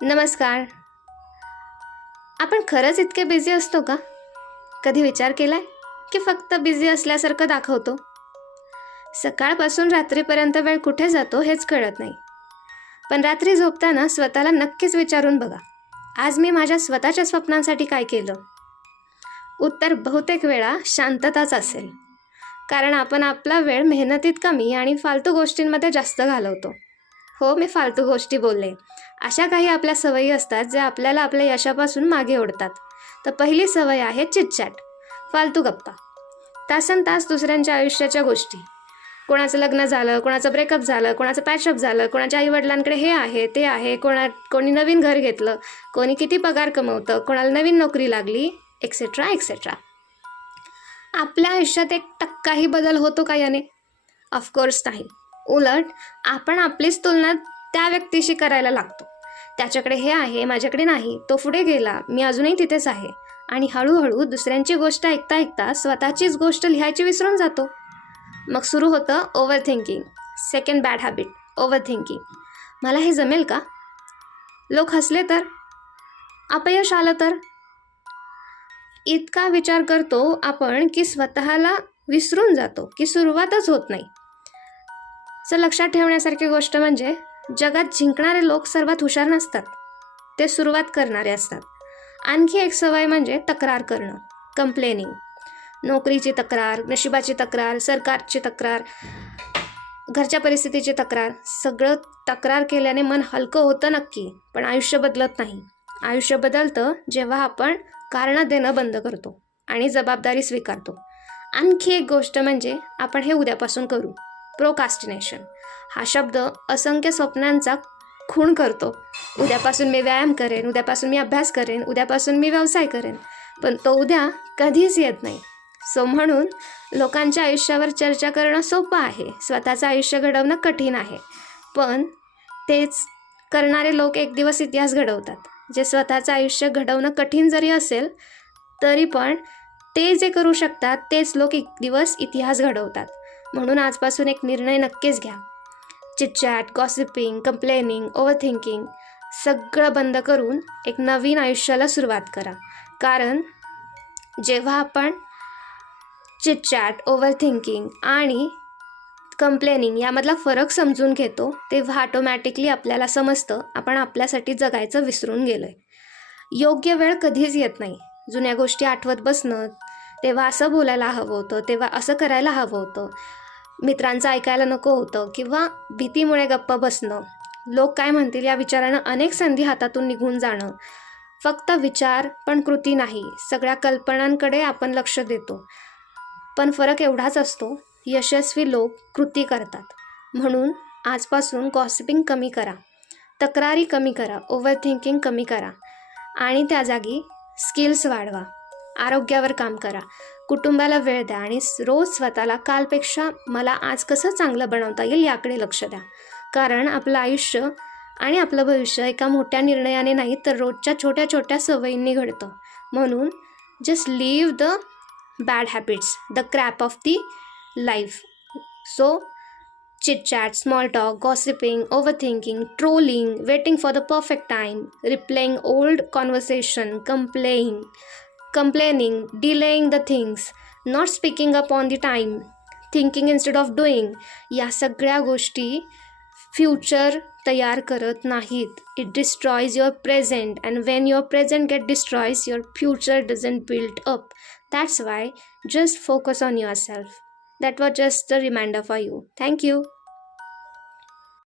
नमस्कार. आपण खरंच इतके बिझी असतो का? कधी विचार केलाय की फक्त बिझी असल्यासारखं दाखवतो? सकाळपासून रात्रीपर्यंत वेळ कुठे जातो हेच कळत नाही. पण रात्री झोपताना स्वतःला नक्कीच विचारून बघा, आज मी माझ्या स्वतःच्या स्वप्नांसाठी काय केलं? उत्तर बहुतेक वेळा शांतताच असेल. कारण आपण आपला वेळ मेहनतीत कमी आणि फालतू गोष्टींमध्ये जास्त घालवतो. हो, मी फालतू गोष्टी बोलले. अशा काही आपल्या सवयी असतात ज्या आपल्याला आपल्या यशापासून मागे ओढतात. तर पहिली सवय आहे चिटचॅट, फालतू गप्पा. तासनतास दुसऱ्यांच्या आयुष्याच्या गोष्टी. कोणाचं लग्न झालं, कोणाचं ब्रेकअप झालं, कोणाचं पॅचअप झालं, कोणाच्या आईवडिलांकडे हे आहे ते आहे, कोणी नवीन घर घेतलं, कोणी किती पगार कमवतं, कोणाला नवीन नोकरी लागली, एक्सेट्रा एक्सेट्रा. आपल्या आयुष्यात 1% बदल होतो का याने? ऑफकोर्स नाही. उलट आपण आपलीच तुलना त्या व्यक्तीशी करायला लागतो. त्याच्याकडे हे आहे, माझ्याकडे नाही, तो पुढे गेला, मी अजूनही तिथेच आहे. आणि हळूहळू दुसऱ्यांची गोष्ट ऐकता ऐकता स्वतःचीच गोष्ट लिहायची विसरून जातो. मग सुरू होतं over thinking. Second bad habit, over thinking. मला हे जमेल का? लोक हसले तर? अपयश आलं तर? इतका विचार करतो आपण की स्वतःला विसरून जातो की सुरुवातच होत नाही. लक्षात ठेवण्यासारखी गोष्ट म्हणजे जगात जिंकणारे लोक सर्वात हुशार नसतात, ते सुरुवात करणारे असतात. आणखी एक सवय म्हणजे तक्रार करणं, कंप्लेनिंग. नोकरीची तक्रार, नशिबाची तक्रार, सरकारची तक्रार, घरच्या परिस्थितीची तक्रार. सगळं तक्रार केल्याने मन हलकं होतं नक्की, पण आयुष्य बदलत नाही. आयुष्य बदलतं जेव्हा आपण कारणं देणं बंद करतो आणि जबाबदारी स्वीकारतो. आणखी एक गोष्ट म्हणजे आपण हे उद्यापासून करू. प्रोकास्टिनेशन हा शब्द असंख्य स्वप्नांचा खून करतो. उद्यापासून मी व्यायाम करेन, उद्यापासून मी अभ्यास करेन, उद्यापासून मी व्यवसाय करेन, पण तो उद्या कधीच येत नाही. म्हणून लोकांच्या आयुष्यावर चर्चा करणं सोपं आहे, स्वतःचं आयुष्य घडवणं कठीण आहे. पण तेच करणारे लोक एक दिवस इतिहास घडवतात. जे स्वतःचं आयुष्य घडवणं कठीण जरी असेल तरी पण ते जे करू शकतात तेच लोक एक दिवस इतिहास घडवतात. म्हणून आजपासून एक निर्णय नक्कीच घ्या. चिटचॅट, गॉसिपिंग, कंप्लेनिंग, ओव्हरथिंकिंग सगळं बंद करून एक नवीन आयुष्याला सुरुवात करा. कारण जेव्हा आपण चिटचॅट, ओव्हरथिंकिंग आणि कंप्लेनिंग यामधला फरक समजून घेतो तेव्हा ऑटोमॅटिकली आपल्याला समजतं आपण आपल्यासाठी जगायचं विसरून गेलोय. योग्य वेळ कधीच येत नाही. जुन्या गोष्टी आठवत बसणं, तेव्हा असं बोलायला हवं होतं, तेव्हा असं करायला हवं होतं, मित्रांचं ऐकायला नको होतं किंवा भीतीमुळे गप्प बसणं, लोक काय म्हणतील या विचारानं अनेक संधी हातातून निघून जाणं. फक्त विचार पण कृती नाही. सगळ्या कल्पनांकडे आपण लक्ष देतो, पण फरक एवढाच असतो, यशस्वी लोक कृती करतात. म्हणून आजपासून गॉसिपिंग कमी करा, तक्रारी कमी करा, ओव्हरथिंकिंग कमी करा आणि त्या जागी स्किल्स वाढवा, आरोग्यावर काम करा, कुटुंबाला वेळ द्या आणि रोज स्वतःला कालपेक्षा मला आज कसं चांगलं बनवता येईल याकडे लक्ष द्या. कारण आपलं आयुष्य आणि आपलं भविष्य एका मोठ्या निर्णयाने नाही तर रोजच्या छोट्या छोट्या सवयींनी घडतं. म्हणून just leave the bad habits, the crap of the life. chit-chat, small talk, gossiping, overthinking, trolling, waiting for the perfect time, replaying old conversation, complaining, delaying the things, not speaking up on the time, thinking instead of doing. या सगळ्या गोष्टी future तयार करत नाहीत. It destroys your present, and when your present get destroys, your future doesn't build up. That's why just focus on yourself. That was just a reminder for you. Thank you.